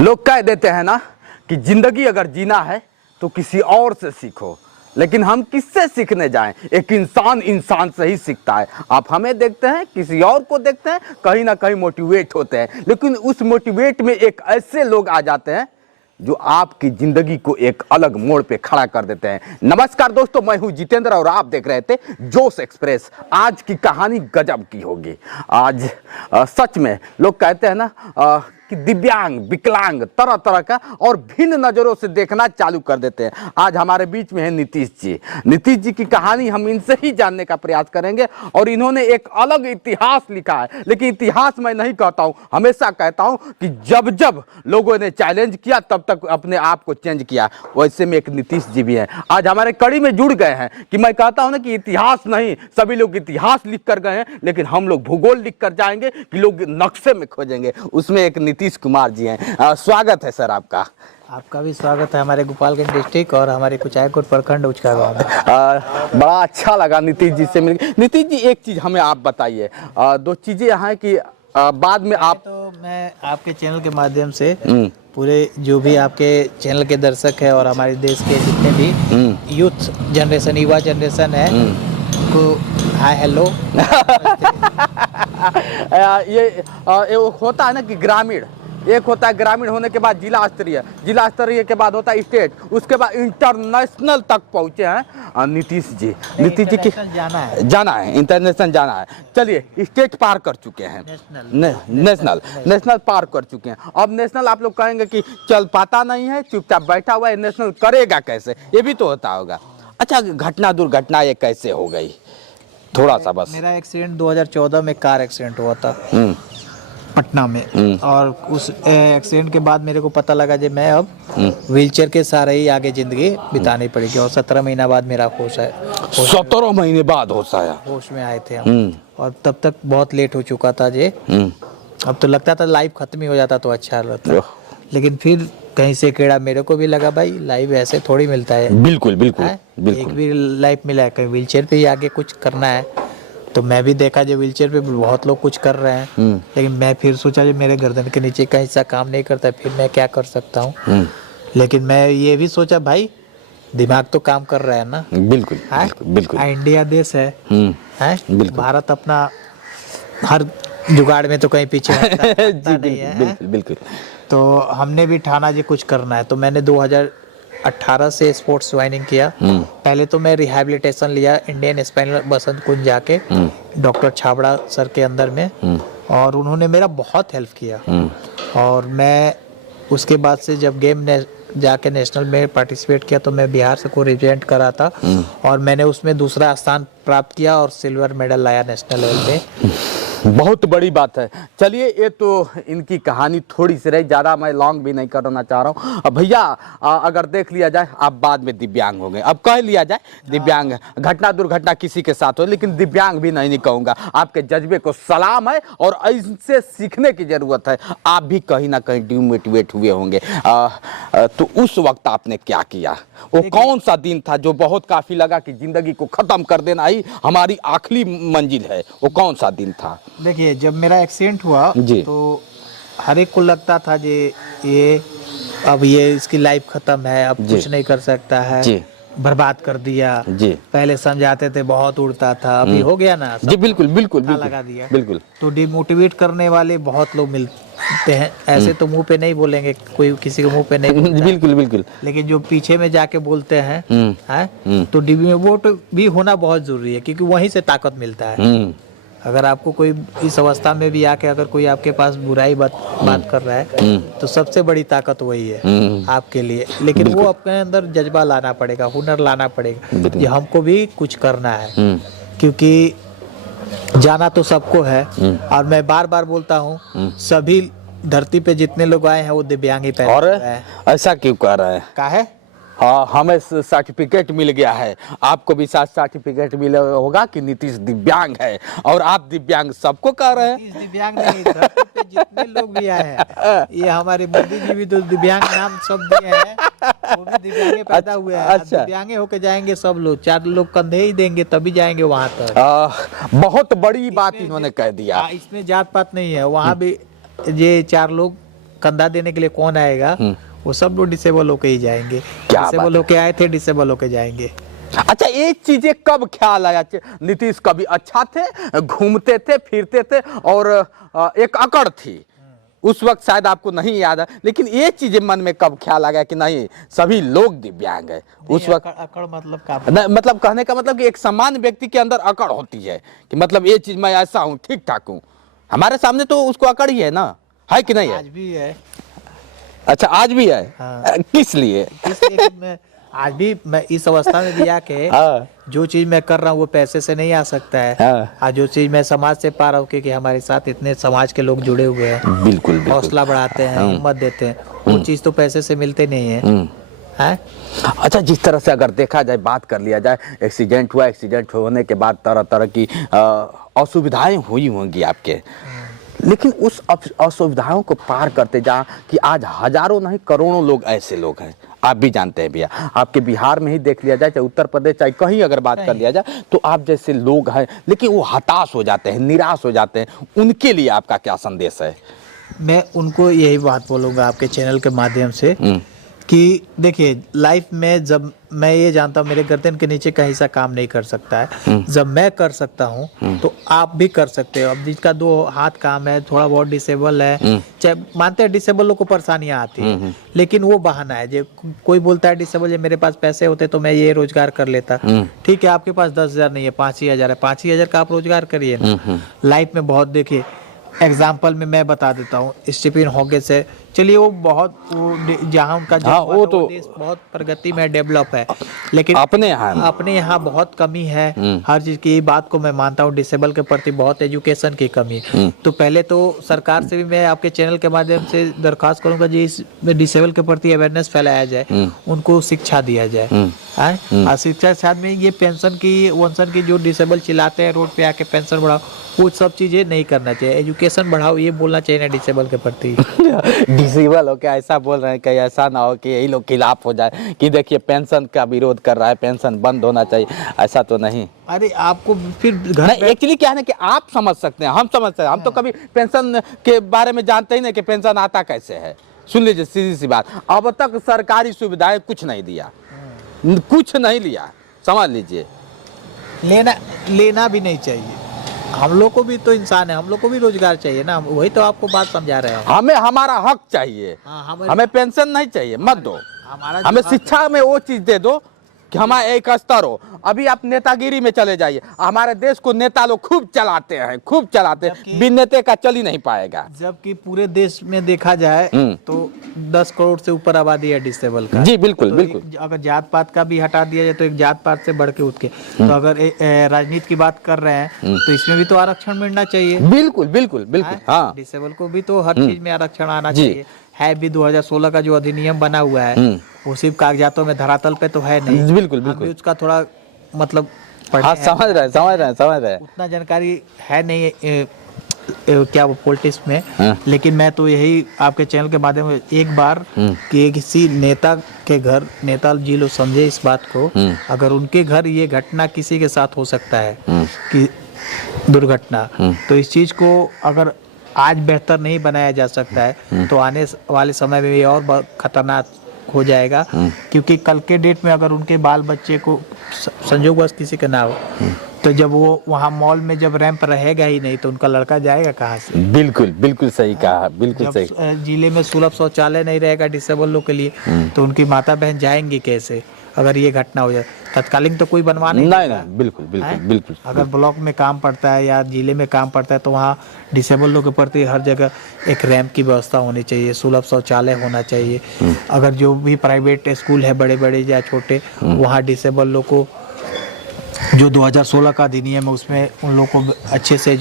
लोग कह देते हैं ना कि जिंदगी अगर जीना है तो किसी और से सीखो, लेकिन हम किससे सीखने जाएं? एक इंसान इंसान से ही सीखता है। आप हमें देखते हैं, किसी और को देखते हैं, कहीं ना कहीं मोटिवेट होते हैं, लेकिन उस मोटिवेट में एक ऐसे लोग आ जाते हैं जो आपकी जिंदगी को एक अलग मोड़ पे खड़ा कर देते हैं। नमस्कार दोस्तों, मैं हूं जितेंद्र और आप देख रहे थे जोश एक्सप्रेस। आज की कहानी गजब की होगी। आज सच में लोग कहते हैं ना कि दिव्यांग, विकलांग, तरह तरह का और भिन्न नजरों से देखना चालू कर देते हैं। आज हमारे बीच में है नीतीश जी। नीतीश जी की कहानी हम इनसे ही जानने का प्रयास करेंगे और इन्होंने एक अलग इतिहास लिखा है। लेकिन इतिहास मैं नहीं कहता हूं, हमेशा कहता हूं कि जब जब लोगों ने चैलेंज किया तब तक अपने आप को चेंज किया। वैसे में एक नीतीश जी भी हैं, आज हमारे कड़ी में जुड़ गए हैं। कि मैं कहता हूं ना कि इतिहास नहीं, सभी लोग इतिहास लिख कर गए हैं, लेकिन हम लोग भूगोल लिख कर जाएंगे कि लोग नक्शे में खोजेंगे। उसमें एक नीतीश कुमार जी हैं। स्वागत है सर आपका। आपका भी स्वागत है हमारे गोपालगंज डिस्ट्रिक्ट और हमारे कुचायकोट प्रखंड उचका गाँव में। बड़ा अच्छा लगा नीतीश जी से मिलकर। नीतीश जी, एक चीज हमें आप बताइए, दो चीजें यहाँ की बाद में आप तो मैं आपके चैनल के माध्यम से पूरे जो भी आपके चैनल के दर्शक है और हमारे देश के जितने भी यूथ जनरेशन, युवा जनरेशन है को हाय हेलो। ये होता है ना कि ग्रामीण, एक होता है ग्रामीण होने के बाद जिला स्तरीय, जिला स्तरीय के बाद होता है स्टेट, उसके बाद इंटरनेशनल तक पहुंचे हैं नीतीश जी। नीतीश जी की जाना है इंटरनेशनल जाना है। चलिए, स्टेट पार कर चुके हैं, नेशनल पार कर चुके हैं। अब नेशनल आप लोग कहेंगे कि चल पाता नहीं है, चुपचाप बैठा हुआ है, नेशनल करेगा कैसे? ये भी तो होता होगा। अच्छा, घटना दुर्घटना ये कैसे हो गई, थोड़ा सा बस। मेरा एक्सीडेंट 2014 में कार एक्सीडेंट हुआ था पटना में, और उस एक्सीडेंट के बाद मेरे को पता लगा कि मैं अब व्हीलचेयर के सहारे ही आगे जिंदगी बितानी पड़ेगी। और 17 महीना बाद मेरा होश है। 17 महीने बाद होश आया? होश में आए थे हम, और तब तक बहुत लेट हो चुका था जे। अब तो लगता था लाइफ खत्म ही हो जाता तो अच्छा रहता, लेकिन फिर कहीं से कीड़ा मेरे को भी लगा, भाई लाइफ ऐसे थोड़ी मिलता है। बिल्कुल बिल्कुल बिल्कुल। एक भी लाइफ मिला है, कहीं व्हीलचेयर पे ही आगे कुछ करना है। तो मैं भी देखा जो व्हीलचेयर पे बहुत लोग कुछ कर रहे हैं, लेकिन मैं फिर सोचा जो मेरे गर्दन के नीचे का हिस्सा काम नहीं करता, फिर मैं क्या कर सकता हूँ। लेकिन मैं ये भी सोचा भाई दिमाग तो काम कर रहा है ना। बिल्कुल बिल्कुल। इंडिया देश है, भारत अपना हर जुगाड़ में तो कहीं पीछे नहीं है। बिल्कुल। तो हमने भी ठाना जी कुछ करना है। तो मैंने 2018 से स्पोर्ट्स ज्वाइनिंग किया। पहले तो मैं रिहैबिलिटेशन लिया इंडियन स्पाइनल बसंत कुंज जाके, डॉक्टर छाबड़ा सर के अंदर में, और उन्होंने मेरा बहुत हेल्प किया। और मैं उसके बाद से जब गेम ने जाके नेशनल में पार्टिसिपेट किया तो मैं बिहार से को रिप्रेजेंट करा था, और मैंने उसमें दूसरा स्थान प्राप्त किया और सिल्वर मेडल लाया नेशनल लेवल पे। बहुत बड़ी बात है। चलिए, ये तो इनकी कहानी थोड़ी सी रही, ज़्यादा मैं लॉन्ग भी नहीं करना चाह रहा हूँ। अब भैया अगर देख लिया जाए, आप बाद में दिव्यांग हो गए, अब कह लिया जाए दिव्यांग, घटना दुर्घटना किसी के साथ हो, लेकिन दिव्यांग भी नहीं कहूँगा। आपके जज्बे को सलाम है और इनसे सीखने की ज़रूरत है। आप भी कहीं ना कहीं डिमोटिवेट हुए होंगे, तो उस वक्त आपने क्या किया? वो कौन सा दिन था जो बहुत काफ़ी लगा कि ज़िंदगी को ख़त्म कर देना ही हमारी आखिरी मंजिल है? वो कौन सा दिन था? देखिए, जब मेरा एक्सीडेंट हुआ तो हर एक को लगता था कि ये अब ये इसकी लाइफ खत्म है, अब कुछ नहीं कर सकता है, बर्बाद कर दिया। पहले समझाते थे बहुत उड़ता था, अभी हो गया ना जी। बिल्कुल बिल्कुल लगा दिया। बिल्कुल। तो डिमोटिवेट करने वाले बहुत लोग मिलते हैं, ऐसे तो मुंह पे नहीं बोलेंगे, कोई किसी के मुंह पे नहीं बोलता। बिल्कुल बिल्कुल। लेकिन जो पीछे में जाके बोलते हैं तो डिमोटिवेट भी होना बहुत जरूरी है, क्योंकि वहीं से ताकत मिलता है। अगर आपको कोई इस अवस्था में भी आके अगर कोई आपके पास बुराई बात कर रहा है तो सबसे बड़ी ताकत वही है आपके लिए। लेकिन वो अपने अंदर जज्बा लाना पड़ेगा, हुनर लाना पड़ेगा कि हमको भी कुछ करना है, क्योंकि जाना तो सबको है। और मैं बार बार बोलता हूँ, सभी धरती पे जितने लोग आए हैं वो दिव्यांग ही पैदा हुए हैं। ऐसा क्यों कह रहे हैं? का है? हाँ, हमें सर्टिफिकेट मिल गया है, आपको भी साथ सर्टिफिकेट मिला होगा कि नीतीश दिव्यांग है, और आप दिव्यांग सबको कह रहे हैं। दिव्यांग नहीं, धरती पे जितने लोग भी आए हैं, ये हमारे मोदी जी भी तो दिव्यांग नाम सब दिए हैं, वो भी दिव्यांगे पैदा हुए हैं। अच्छा, दिव्यांगे होके जाएंगे सब लोग, 4 लोग कंधे ही देंगे तभी जाएंगे वहां तक। बहुत बड़ी बात इन्होंने कह दिया। इसमें जात पात नहीं है, वहाँ भी ये 4 लोग कंधा देने के लिए कौन आएगा? वो सब लोग डिसेबल होके ही जाएंगे। क्या डिसेबल बात है। होके आए थे, डिसेबल होके जाएंगे। अच्छा, ये चीजें कब ख्याल आया? नीतीश कभी अच्छा थे, घूमते थे, फिरते थे, और एक अकड़ थी उस वक्त, शायद आपको नहीं याद है, लेकिन ये चीजें मन में कब ख्याल आ गया कि नहीं सभी लोग दिव्यांग है? उस वक्त अकड़ मतलब का? मतलब कहने का मतलब कि एक सामान्य व्यक्ति के अंदर अकड़ होती है कि मतलब ये चीज मैं ऐसा हूँ, ठीक ठाक हूँ। हमारे सामने तो उसको अकड़ ही है ना, है कि नहीं है? आज भी है। अच्छा, आज भी है। हाँ। किस लिए? इसलिए कि मैं आज भी, मैं इस अवस्था में भी आके हाँ। जो चीज मैं कर रहा हूँ वो पैसे से नहीं आ सकता है। हाँ। आज जो चीज मैं समाज से पा रहा हूँ, क्योंकि हमारे साथ इतने समाज के लोग जुड़े हुए हैं, बिल्कुल बिल्कुल। हौसला बढ़ाते हैं, हिम्मत देते हैं, वो चीज तो पैसे से मिलते नहीं है। हैं? अच्छा, जिस तरह से अगर देखा जाए, बात कर लिया जाए, एक्सीडेंट हुआ, एक्सीडेंट होने के बाद तरह तरह की असुविधाएं हुई होंगी आपके, लेकिन उस असुविधाओं को पार करते जा कि आज हजारों नहीं करोड़ों लोग ऐसे लोग हैं, आप भी जानते हैं भैया। आपके बिहार में ही देख लिया जाए, चाहे उत्तर प्रदेश, चाहे कहीं अगर बात कर लिया जाए, तो आप जैसे लोग हैं, लेकिन वो हताश हो जाते हैं, निराश हो जाते हैं, उनके लिए आपका क्या संदेश है? मैं उनको यही बात बोलूंगा आपके चैनल के माध्यम से कि देखिए, लाइफ में जब मैं ये जानता हूँ मेरे गर्दन के नीचे का हिस्सा काम नहीं कर सकता है, जब मैं कर सकता हूँ तो आप भी कर सकते हो। अब जिसका 2 हाथ काम है, थोड़ा बहुत डिसेबल है, चाहे मानते हैं डिसेबल लोग को परेशानियां आती है, लेकिन वो बहाना है। जो कोई बोलता है डिसेबल, मेरे पास पैसे होते तो मैं ये रोजगार कर लेता। ठीक है, आपके पास 10,000 नहीं है, 5,000 है, 5,000 का आप रोजगार करिए ना। लाइफ में बहुत, देखिए एग्जाम्पल में मैं बता देता हूँ, स्टीफन हॉकिंस से, चलिए वो बहुत, वो जहाँ उनका हाँ, वो तो देश बहुत प्रगति में डेवलप है, लेकिन अपने यहाँ बहुत कमी है हर चीज की। बात को मैं मानता हूँ, डिसेबल के प्रति बहुत एजुकेशन की कमी। तो पहले तो सरकार से भी मैं आपके चैनल के माध्यम से दरखास्त करूंगा जी, इस डिसेबल के प्रति अवेयरनेस फैलाया जाए, उनको शिक्षा दिया जाए। और शिक्षा के साथ में ये पेंशन की, वंशन की, जो डिसेबल चिल्लाते हैं रोड पे आके पेंशन बढ़ाओ, वो सब चीजें नहीं करना चाहिए। एजुकेशन बढ़ाओ, ये बोलना चाहिए ना डिसेबल के प्रति। डिसेबल हो क्या ऐसा बोल रहे हैं? कहीं ऐसा ना हो कि यही लोग खिलाफ हो जाए कि देखिए पेंशन का विरोध कर रहा है, पेंशन बंद होना चाहिए, ऐसा तो नहीं। अरे आपको फिर घर एक्चुअली क्या है ना कि आप समझ सकते हैं, हम समझते हैं, हम तो कभी पेंशन के बारे में जानते ही नहीं कि पेंशन आता कैसे है। सुन लीजिए, सीधी सी बात, अब तक सरकारी सुविधाएं कुछ नहीं दिया, कुछ नहीं लिया, समझ लीजिए। लेना भी नहीं चाहिए। हम लोग को भी तो इंसान है, हम लोग को भी रोजगार चाहिए ना, वही तो आपको बात समझा रहे हैं। हमें हमारा हक चाहिए। हमें पेंशन नहीं चाहिए, मत दो। हमें शिक्षा में वो चीज दे दो कि हमारा एक स्तर हो। अभी आप नेतागिरी में चले जाइए, हमारे देश को नेता लोग खूब चलाते हैं, खूब चलाते हैं, बिन नेता का चल ही नहीं पाएगा। जबकि पूरे देश में देखा जाए तो 10 करोड़ से ऊपर आबादी है डिसेबल का। जी बिल्कुल तो बिल्कुल। अगर जात पात का भी हटा दिया जाए तो एक जात पात से बढ़ के उठ के, तो अगर राजनीति की बात कर रहे हैं तो इसमें भी तो आरक्षण मिलना चाहिए। बिल्कुल बिल्कुल बिल्कुल। हाँ, डिसेबल को भी तो हर चीज में आरक्षण आना चाहिए। है भी 2016 का जो अधिनियम बना हुआ है, वो सिर्फ कागजातों में, धरातल पे तो है नहीं। बिल्कुल बिल्कुल। उसका थोड़ा मतलब हाँ, समझ रहे हैं। उतना जानकारी है नहीं क्या वो पॉलिटिक्स में। लेकिन मैं तो यही आपके चैनल के माध्यम से एक बार कि किसी नेता के घर, नेता जी लोग समझे इस बात को, अगर उनके घर ये घटना किसी के साथ हो सकता है कि दुर्घटना, तो इस चीज को अगर आज बेहतर नहीं बनाया जा सकता है तो आने वाले समय में ये और बहुत खतरनाक हो जाएगा। क्योंकि कल के डेट में अगर उनके बाल बच्चे को संयोगवश किसी का ना हो, तो जब वो वहाँ मॉल में जब रैंप रहेगा ही नहीं तो उनका लड़का जाएगा कहाँ से? बिल्कुल बिल्कुल सही कहा, बिल्कुल सही। जिले में सुलभ शौचालय नहीं रहेगा डिसेबल लोग के लिए, तो उनकी माता बहन जाएंगी कैसे अगर ये घटना हो जाए? तत्कालीन तो कोई बनवा नहीं। बिल्कुल बिल्कुल बिल्कुल। अगर ब्लॉक में काम पड़ता है या जिले में काम पड़ता है तो वहाँ डिसेबल लोग के प्रति हर जगह एक रैंप की व्यवस्था होनी चाहिए, सुलभ शौचालय होना चाहिए। अगर जो भी प्राइवेट स्कूल है, बड़े बड़े या छोटे, वहाँ डिसेबल लोग को जो 2016 का अधिनियम है उसमें उन लोग को अच्छे से